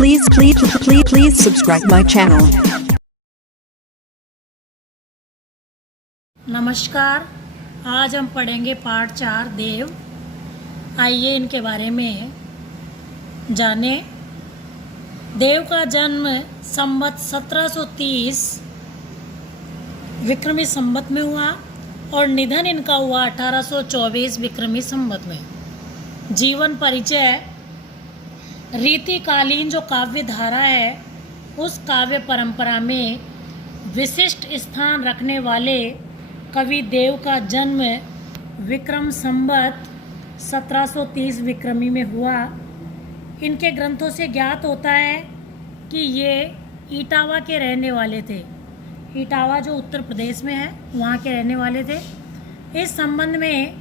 Please subscribe my channel. नमस्कार, आज हम पढ़ेंगे पाठ 4 देव। आइए इनके बारे में जानें। देव का जन्म संवत 1730 विक्रमी संवत में हुआ और निधन इनका हुआ 1824 विक्रमी संवत में। जीवन परिचय। रीतिकालीन जो काव्य धारा है उस काव्य परंपरा में विशिष्ट स्थान रखने वाले कवि देव का जन्म विक्रम संवत 1730 विक्रमी में हुआ। इनके ग्रंथों से ज्ञात होता है कि ये इटावा के रहने वाले थे। इटावा जो उत्तर प्रदेश में है वहाँ के रहने वाले थे। इस संबंध में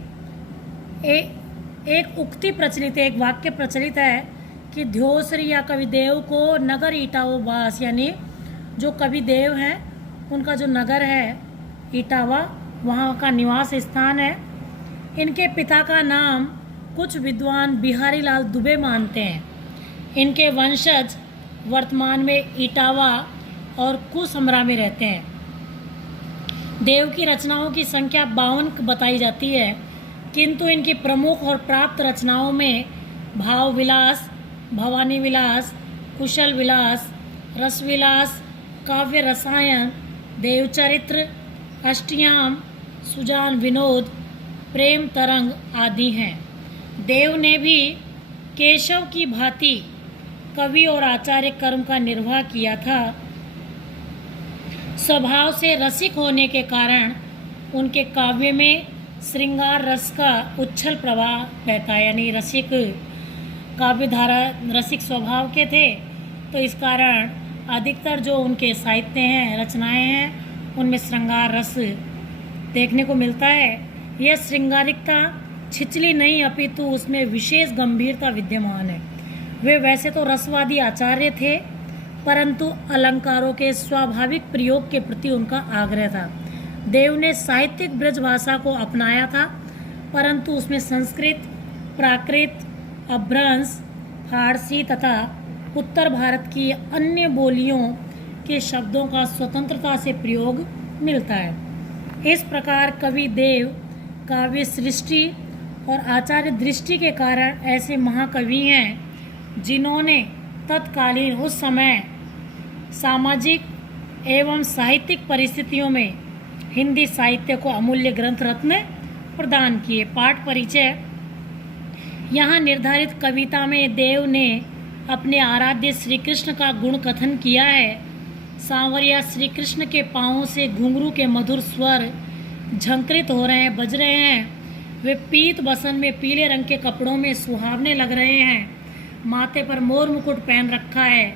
एक उक्ति प्रचलित है, एक वाक्य प्रचलित है कि ध्योश्री या कविदेव को नगर इटावा वास, यानी जो कविदेव हैं उनका जो नगर है इटावा, वहाँ का निवास स्थान है। इनके पिता का नाम कुछ विद्वान बिहारी लाल दुबे मानते हैं। इनके वंशज वर्तमान में इटावा और कुसमरा में रहते हैं। देव की रचनाओं की संख्या 52 बताई जाती है, किंतु इनकी प्रमुख और प्राप्त रचनाओं में भाव विलास, भवानी विलास, कुशल विलास, रस विलास, काव्य रसायन, देवचरित्र, अष्टयाम, सुजान विनोद, प्रेम तरंग आदि हैं। देव ने भी केशव की भांति कवि और आचार्य कर्म का निर्वाह किया था। स्वभाव से रसिक होने के कारण उनके काव्य में श्रृंगार रस का उच्छल प्रवाह बहता है, यानी रसिक काव्य धारा रसिक स्वभाव के थे, तो इस कारण अधिकतर जो उनके साहित्य हैं, रचनाएं हैं, उनमें श्रृंगार रस देखने को मिलता है। यह श्रृंगारिकता छिचली नहीं अपितु उसमें विशेष गंभीरता विद्यमान है। वे वैसे तो रसवादी आचार्य थे, परंतु अलंकारों के स्वाभाविक प्रयोग के प्रति उनका आग्रह था। देव ने साहित्यिक ब्रज भाषा को अपनाया था, परंतु उसमें संस्कृत, प्राकृत, अभ्रंश, फारसी तथा उत्तर भारत की अन्य बोलियों के शब्दों का स्वतंत्रता से प्रयोग मिलता है। इस प्रकार कवि देव काव्य सृष्टि और आचार्य दृष्टि के कारण ऐसे महाकवि हैं जिन्होंने तत्कालीन उस समय सामाजिक एवं साहित्यिक परिस्थितियों में हिंदी साहित्य को अमूल्य ग्रंथ रत्न प्रदान किए। पाठ परिचय। यहाँ निर्धारित कविता में देव ने अपने आराध्य श्री कृष्ण का गुण कथन किया है। सांवरिया श्री कृष्ण के पाँवों से घुंघरू के मधुर स्वर झंकृत हो रहे हैं, बज रहे हैं। वे पीत बसन में पीले रंग के कपड़ों में सुहावने लग रहे हैं। माथे पर मोर मुकुट पहन रखा है,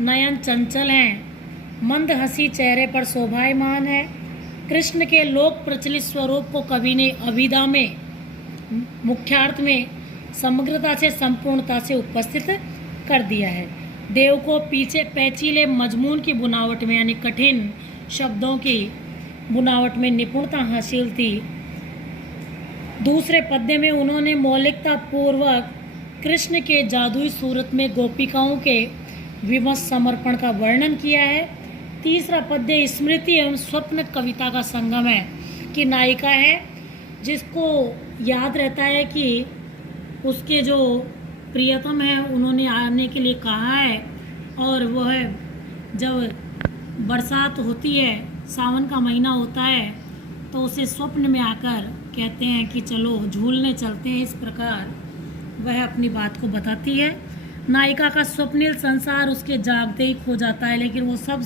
नयन चंचल हैं, मंद हंसी चेहरे पर शोभायमान है। कृष्ण के लोक प्रचलित स्वरूप को कवि ने अभिधा में मुख्यार्थ में समग्रता से संपूर्णता से उपस्थित कर दिया है। देव को पीछे पैचीले मजमून की बुनावट में, यानी कठिन शब्दों की बुनावट में निपुणता हासिल थी। दूसरे पद्य में उन्होंने मौलिकता पूर्वक कृष्ण के जादुई सूरत में गोपिकाओं के विमस समर्पण का वर्णन किया है। तीसरा पद्य स्मृति एवं स्वप्न कविता का संगम है कि नायिका है जिसको याद रहता है कि उसके जो प्रियतम है उन्होंने आने के लिए कहा है, और वह जब बरसात होती है, सावन का महीना होता है, तो उसे स्वप्न में आकर कहते हैं कि चलो झूलने चलते हैं। इस प्रकार वह अपनी बात को बताती है। नायिका का स्वप्निल संसार उसके जागते ही खो जाता है, लेकिन वो सब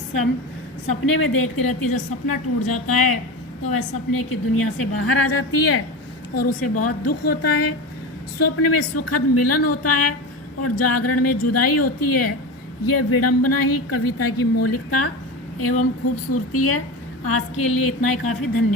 सपने में देखती रहती है। जब सपना टूट जाता है तो वह सपने की दुनिया से बाहर आ जाती है और उसे बहुत दुख होता है। स्वप्न में सुखद मिलन होता है और जागरण में जुदाई होती है। यह विडंबना ही कविता की मौलिकता एवं खूबसूरती है। आज के लिए इतना ही काफ़ी। धन्यवाद।